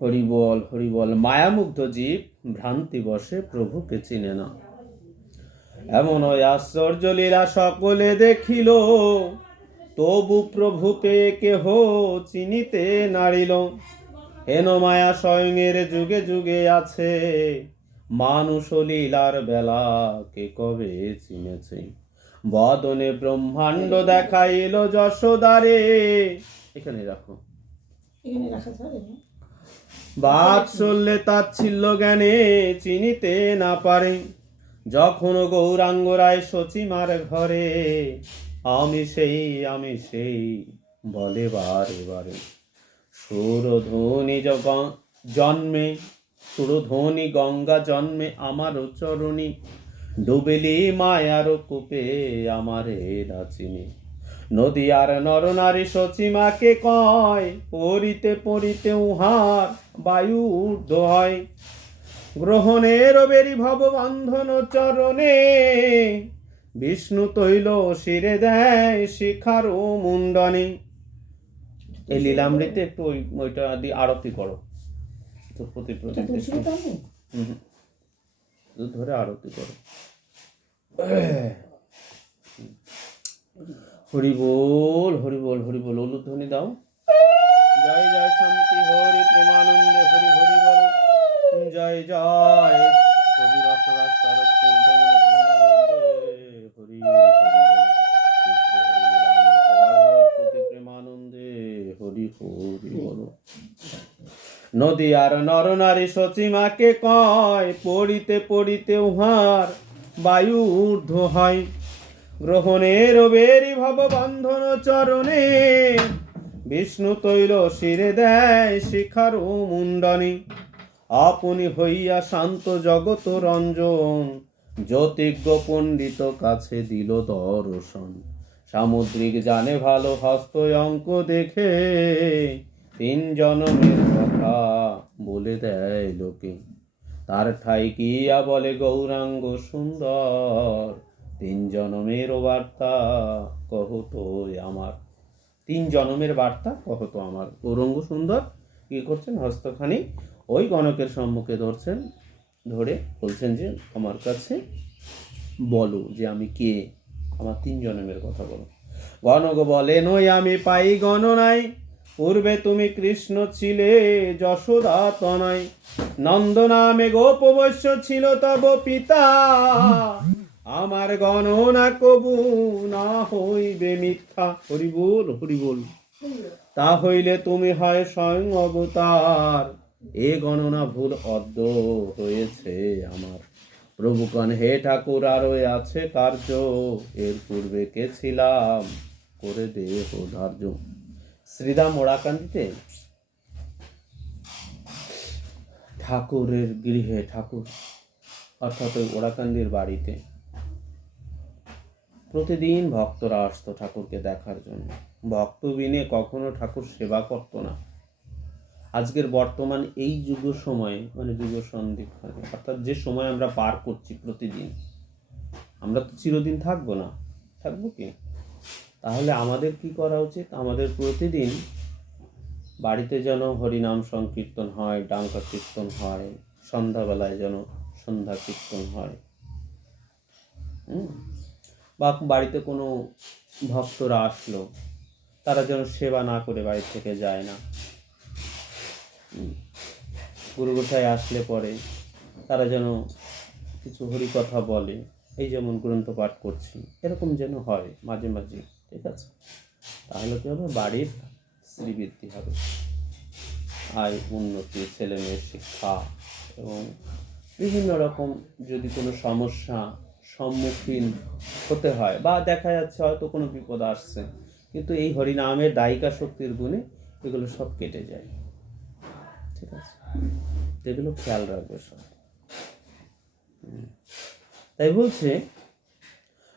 হরি বল। মায়ামুগ্ধ জীব ভ্রান্তি বসে প্রভুকে চিনে না। এমন আশ্চর্য লীলা সকলে দেখিল, তবু প্রভু পেয়ে কেহ চিনিতে নারিল। হেন মায়া স্বয়ংের যুগে যুগে আছে, মানুষ লীলার বেলা কে কবে চিনেছে। বদনে ব্রহ্মাণ্ড দেখাইল যশোদারে। এখানে রাখো, এখানে রাখা যাবে না। বাৎসল্যে তাচ্ছিল্য জ্ঞানে চিনিতে না পারে। যখন গৌরাঙ্গ রায় সচিমার ঘরে, আমি সেই বলে বারে বারে। সুরধ্বনি জন্মে, সুরধ্বনি গঙ্গা জন্মে আমার চরণী। ডুবেলি মায়ার কূপে আমারে নাচিনি। নদীয়ার নরনারী সচিমাকে কয়, পড়িতে পড়িতে উহার বায়ু ঊর্ধ্ব হয়। গ্রহণের বেরি ভববন্ধন চরণে, বিষ্ণু তৈল শিরে দেয় শিখার ও মুন্ডনে। এই লীলামৃতে একটু ওইটা দিয়ে আরতি করো তো, ধরে আরতি করো। হরি বল হরি বল হরি বল। উলুধ্বনি দাও। জয় জয় শান্তি হরি প্রেমানন্দে হরি হরি বল। জয় জয় কবি রসরাজ তারক চিন্তামণি প্রেমানন্দে হরি হরি বল। প্রেমানন্দে হরি হরি বল। নদী আর নরনারী সচিমাকে কয়, পড়িতে পড়িতে উহার বায়ু ঊর্ধ্ব হয়। গ্রহণের বেরি ভববন্ধন চরণে, বিষ্ণু তৈল শিরে দেয় শিখার ও মুন্ডনে। আপনি হইয়া শান্ত জগত রঞ্জন, জ্যোতিজ্ঞ পণ্ডিত কাছে দিল দর্শন। সামুদ্রিক জানে ভালো হস্ত অঙ্ক দেখে, 3 জনমের কথা বলে দেয় লোকে। তার ঠাই কিয়া বলে গৌরাঙ্গ সুন্দর, 3 জনমের বার্তা কহতো আমার। 3 জনমের বার্তা কহতো আমার। গৌরাঙ্গ সুন্দর কি করছেন, হস্তখানি ওই গণকের সম্মুখে ধরছেন, ধরে বলছেন যে আমার কাছে বলো যে আমি কে, আমার 3 জনমের কথা বলো। গণক বলেন, ওই আমি পাই গণনায়, পূর্বে তুমি কৃষ্ণ ছিলে যশোদা তনয়। নন্দ নামে গোপবৈশ্য ছিল তব পিতা, আমার গণনা কবু না হইবে মিথ্যা। হরি বল হরি বল। তা হইলে তুমি হয় স্বয়ং অবতার, এ গণনা ভুল অদ্য হয়েছে আমার। প্রভুগণ হে ঠাকুর আরো আছে কার্য, এর পূর্বে কে ছিলাম করে দেহ ধার্য। শ্রীরাম ওড়াকান্দিতে ঠাকুরের গৃহে, ঠাকুর অর্থাৎ ওই ওড়াকান্দির বাড়িতে প্রতিদিন ভক্তরা আসতো ঠাকুরকে দেখার জন্য। ভক্ত বিনে কখনো ঠাকুর সেবা করত না। আজকের বর্তমান এই যুগ সময়ে, মানে যুগ সন্ধিক্ষণে, অর্থাৎ যে সময় আমরা পার করছি প্রতিদিন, আমরা তো চিরদিন থাকবো না, থাকবো কি? তাহলে আমাদের কি করা উচিত? আমাদের প্রতিদিন বাড়িতে যেন হরিনাম সংকীর্তন হয়, ডাঙ্কা কীর্তন হয়, সন্ধ্যাবেলায় যেন সন্ধ্যা কীর্তন হয়, বা বাড়িতে কোনো ভক্তরা আসলো, তারা যেন সেবা না করে বাড়ি থেকে যায় না। গুরুগোসাই আসলে পরে তারা যেন কিছু হরিকথা বলে, এই যেমন গ্রন্থ পাঠ করছি, এরকম যেন হয় মাঝে মাঝে, ঠিক আছে? তাহলে কি হবে? বাড়ির শ্রীবৃদ্ধি হবে, আয় উন্নতি, ছেলে মেয়ের শিক্ষা, এবং বিভিন্ন রকম যদি কোনো সমস্যা সম্মুখীন হতে হয়, বা দেখা যাচ্ছে হয়তো কোনো বিপদ আসছে, কিন্তু এই হরিনামের দায়িকা শক্তির গুণে এগুলো সব কেটে যায়, ঠিক আছে? এগুলো খেয়াল রাখবে সব। তাই বলছে,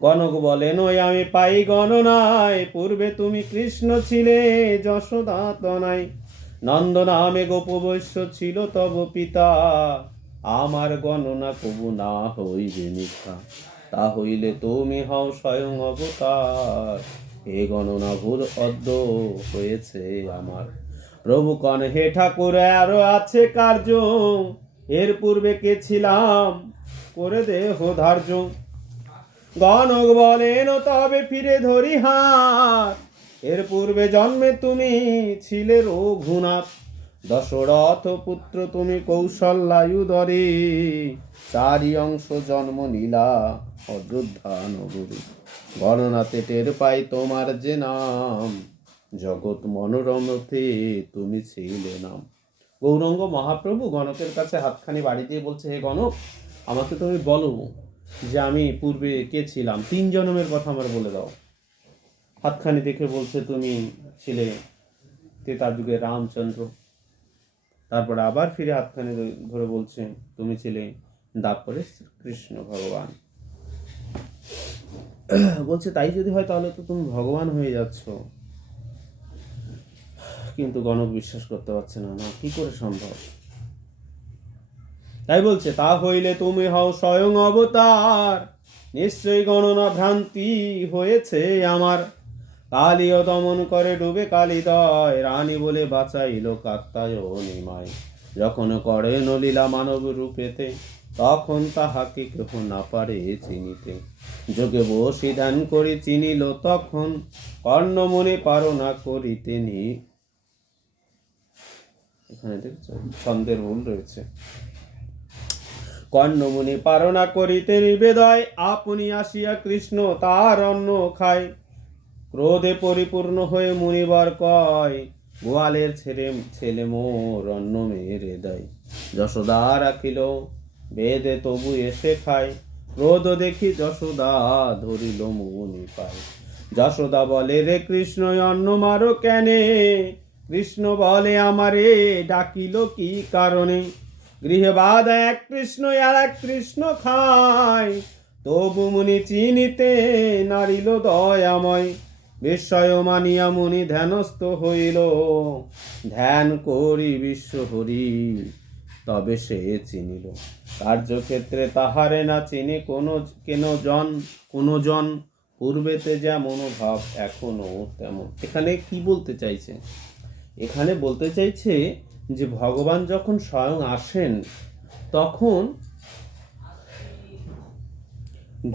গণক বলেন, ওই আমি পাই গণনায়, পূর্বে তুমি কৃষ্ণ ছিলে যশোদা তনয়। নন্দ নামে গোপবৈশ্য ছিল তব পিতা, আমার গণনা কবু না হইবে মিথ্যা। তা হইলে তুমি হও স্বয়ং অবতার, এ গণনা ভুল অদ্য হয়েছে আমার। প্রভু কন হে ঠাকুর আরো আছে কার্য, এর পূর্বে কে ছিলাম করে দেহ ধার্য। গণক বলেন তবে ফিরে ধরি হাত, এর পূর্বে জন্মে তুমি ছিলে রঘুনাথ। দশরথ পুত্র তুমি কৌশল্যায়ুদরে, চারি অংশ জন্ম নীলা অযোধ্যা নগরী। গণনাতে টের পাই তোমার যে নাম, জগৎ মনোরমতে তুমি ছিলে নাম। গৌরাঙ্গ মহাপ্রভু গণকের কাছে হাতখানি বাড়ি দিয়ে বলছে, হে গণক, আমাকে তুমি বলো যে আমি পূর্বে কে ছিলাম, 3 জন্মের কথা আমার বলে দাও। হাতখানি দেখে বলছে তুমি ছিলে ত্রেতার যুগে রামচন্দ্র। তারপরে আবার ফিরে হাতখানি ধরে বলছে তুমি ছিলে দাপরে কৃষ্ণ ভগবান। বলছে তাই যদি হয় তাহলে তো তুমি ভগবান হয়ে যাচ্ছ। কিন্তু গণক বিশ্বাস করতে পারছে না, না কি করে সম্ভব। তাই বলছে তা হইলে তুমি হও স্বয়ং অবতার, নিশ্চয়ই গণনা ভ্রান্তি হয়েছে আমার। কালিও দমন করে ডুবে কালিদয়, রানী বলে বাঁচাইল কাত্যায়নী মায়। যখন করে নলীলা মানব রূপেতে, তখন তাহাকে কেহ না পারে চিনিতে। যোগে বসি ধ্যান করি চিনিল তখন, কর্ণ মনে পারো না করিতে নি। এখানে দেখছো ছন্দের ভুল রয়েছে। কর্ণমুনি পারনা করিতে নিবেদয়, আপনি আসিয়া কৃষ্ণ তার অন্ন খায়। ক্রোধে পরিপূর্ণ হয়ে মুনিবর কয়, গোয়ালের ছেলে মোর অন্ন মেরে দেয়। যশোদা রাখিল বেদে তবু এসে খায়, ক্রোধ দেখি যশোদা ধরিল মুনি পায়। যশোদা বলে রে কৃষ্ণ অন্ন মারো কেনে, কৃষ্ণ বলে আমারে ডাকিল কি কারণে। গৃহে বাধা এক কৃষ্ণ আর এক কৃষ্ণ খায়, তবু মুনি চিনিতে নারিল দয়াময়। বিস্ময় মানিয়া মুনি ধ্যানস্থ হইল, ধ্যান করি বিশ্ব হরি তবে সে চিনিল। কার্যক্ষেত্রে তাহারে না চিনি কোনো জন, পূর্বেতে যেমন ভাব এখনো তেমন। এখানে কি বলতে চাইছে? এখানে বলতে চাইছে যে ভগবান যখন স্বয়ং আসেন তখন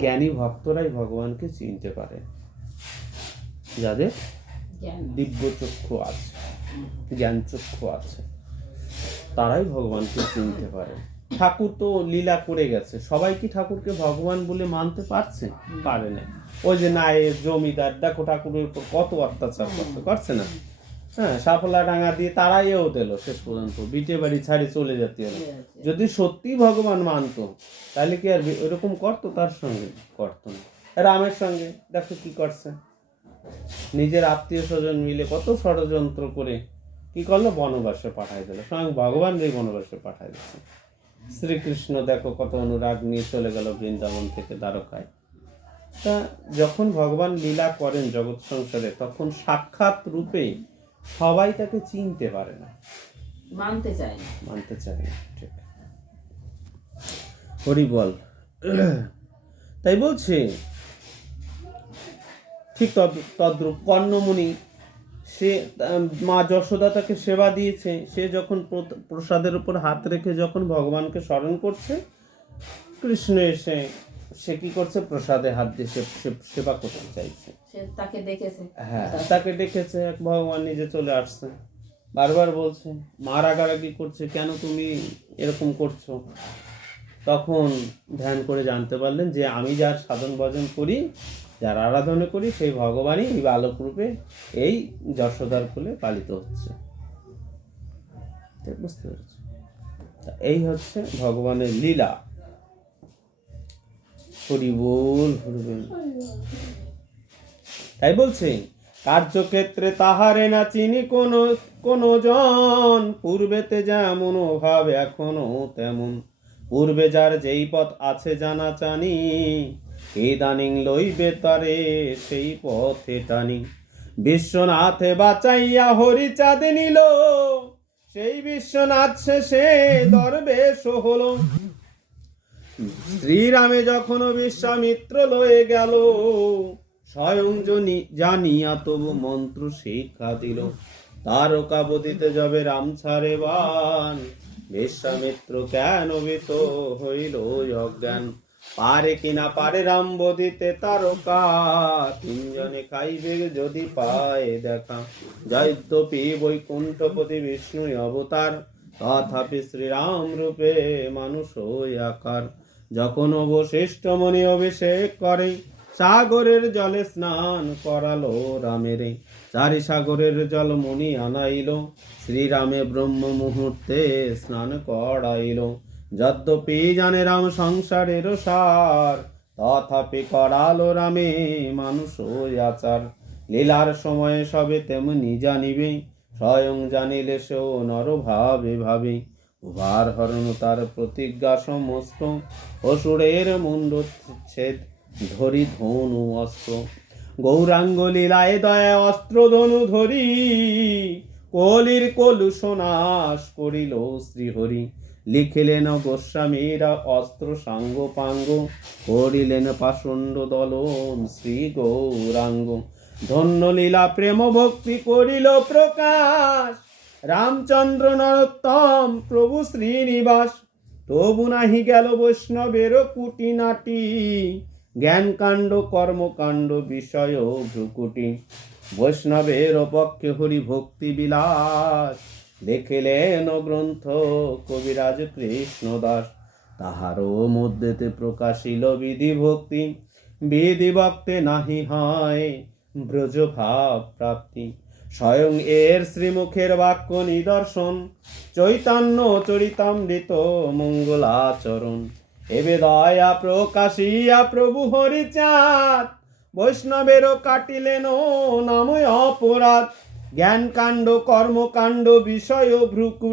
জ্ঞানী ভক্তরাই ভগবানকে চিনতে পারে, যাদের দিব্য চক্ষু আছে, জ্ঞান চক্ষু আছে, তারাই ভগবানকে চিনতে পারে। ঠাকুর তো লীলা করে গেছে, সবাই কি ঠাকুরকে ভগবান বলে মানতে পারছে? পারে না। ওই যে নায়ের জমিদার দেখো ঠাকুরের উপর কত অত্যাচার করছে না? হ্যাঁ, সাফলা ডাঙ্গা দিয়ে তারাইও দিল, শেষ পর্যন্ত বিটে বাড়ি ছাড়ি চলে যেতে হলো। যদি সত্যি ভগবান মানতো তাহলে কি আর এরকম করতো? তার সঙ্গে করতো না। রামের সঙ্গে দেখো কি করছে, নিজের আত্মীয় স্বজন মিলে কত ষড়যন্ত্র করে কি করলো, বনবাসে পাঠাই দিল। স্বয়ং ভগবান এই বনবাসে পাঠাই দিচ্ছে। শ্রীকৃষ্ণ দেখো কত অনুরাগ নিয়ে চলে গেল বৃন্দাবন থেকে দ্বারকায়। তা যখন ভগবান লীলা করেন জগৎ সংসারে, তখন সাক্ষাৎ রূপে সবাই তাকে চিনতে পারে না, মানতে চায় না। ঠিক, হরি বল। তাই বলছে ঠিক তদ্রূপ কর্ণমুনি, সে মা যশোদা তাকে সেবা দিয়েছে, সে যখন প্রসাদের উপর হাত রেখে যখন ভগবানকে স্মরণ করছে, কৃষ্ণ এসে সে কি করছে, প্রসাদে হাত দিয়ে সেবা করতে চাইছে। হ্যাঁ, তাকে ডেকেছে, এক ভগবান নিজে চলে আসছে, বারবার বলছে, মা রাগারাগি করছে, কেন তুমি এরকম করছো? তখন ধ্যান করে জানতে পারলেন যে আমি যার সাধন ভজন করি, যার আরাধনা করি, সেই ভগবানই এই বালক রূপে এই যশোদার কোলে পালিত হচ্ছে। বুঝতে পেরেছি? এই হচ্ছে ভগবানের লীলা। হরি বল, হরি বল। তাই বলছে কার্যক্ষেত্রে তাহারে না চিনি কোনো জন, পূর্বেতে যেমন ভাব এখনো তেমন। পূর্বে যার যেই পথ আছে জানা জানি, ইদানিং লইবে তারে সেই পথে টানি। বিশ্বনাথে বাঁচাইয়া হরি চাঁদ নিল, সেই বিশ্বনাথ শেষে দরবেশ হলো। শ্রীরামে যখন বিশ্বামিত্র লয়ে গেল, স্বয়ং জানিয়া তবু মন্ত্র শিক্ষা দিল। তারকা বদিতে যাবে রাম ছাড়ে বান, বিশ্বামিত্র কেন বিত হইল অজ্ঞান, পারে কিনা পারে রাম বদিতে তারকা, তিনজনে খাইবে যদি পায় দেখা, যদ্যপি বৈকুণ্ঠপতি বিষ্ণু অবতার, তথাপি শ্রীরাম রূপে মানুষ আকার। যখন অবশিষ্ট মণি অভিষেক করে, সাগরের জলে স্নান করালো রামেরে, চারি সাগরের জল মুনি আনাইল, শ্রীরামে ব্রহ্ম মুহূর্তে স্নান করাইল। যদ্যপি জানে রাম সংসারের সার, তথাপি করালো রামে মানুষ আচার। লীলার সময়ে সবে তেমনি জানিবে, স্বয়ং জানিলে সেও নর ভাবে ভাবে, উভার হরণ তার প্রতিজ্ঞা সমস্ত, অসুরের মুন্ড ছেদ ধরি ধনু অস্ত্র। গৌরাঙ্গ লীলায় দয়া অস্ত্র ধনু ধরি, কলির কলুষ নাশ করিল শ্রীহরি। লিখিলেন গোস্বামীরা অস্ত্র সাঙ্গ পাঙ্গ, করিলেন পাষণ্ড দলন শ্রী গৌরাঙ্গ। ধন্য লীলা প্রেম ভক্তি করিল প্রকাশ, রামচন্দ্র নরোত্তম প্রভু শ্রীনিবাস। তবু নাহি গেল বৈষ্ণবের কুটিনাটি, জ্ঞান কাণ্ড কর্মকাণ্ড বিষয় ভ্রুকুটি। বৈষ্ণবের পক্ষে হরি ভক্তি বিলাস, লিখিলেন গ্রন্থ কবিরাজ কৃষ্ণ দাস। তাহারও মধ্যেতে প্রকাশিল বিধি ভক্তি, বিধি ভক্তে নাহি হয় ব্রজ ভাব প্রাপ্তি। স্বয়ং এর শ্রীমুখের বাক্য নিদর্শন, চৈতন্য চরিতামৃত মঙ্গলাচরণ। এবে দয়া প্রকাশিয়া প্রভু হরিচাঁদ, বৈষ্ণবেরও কাটিলেন নাম অপরাধ। জ্ঞান কাণ্ড কর্মকাণ্ড বিষয় ভ্রুকুটি,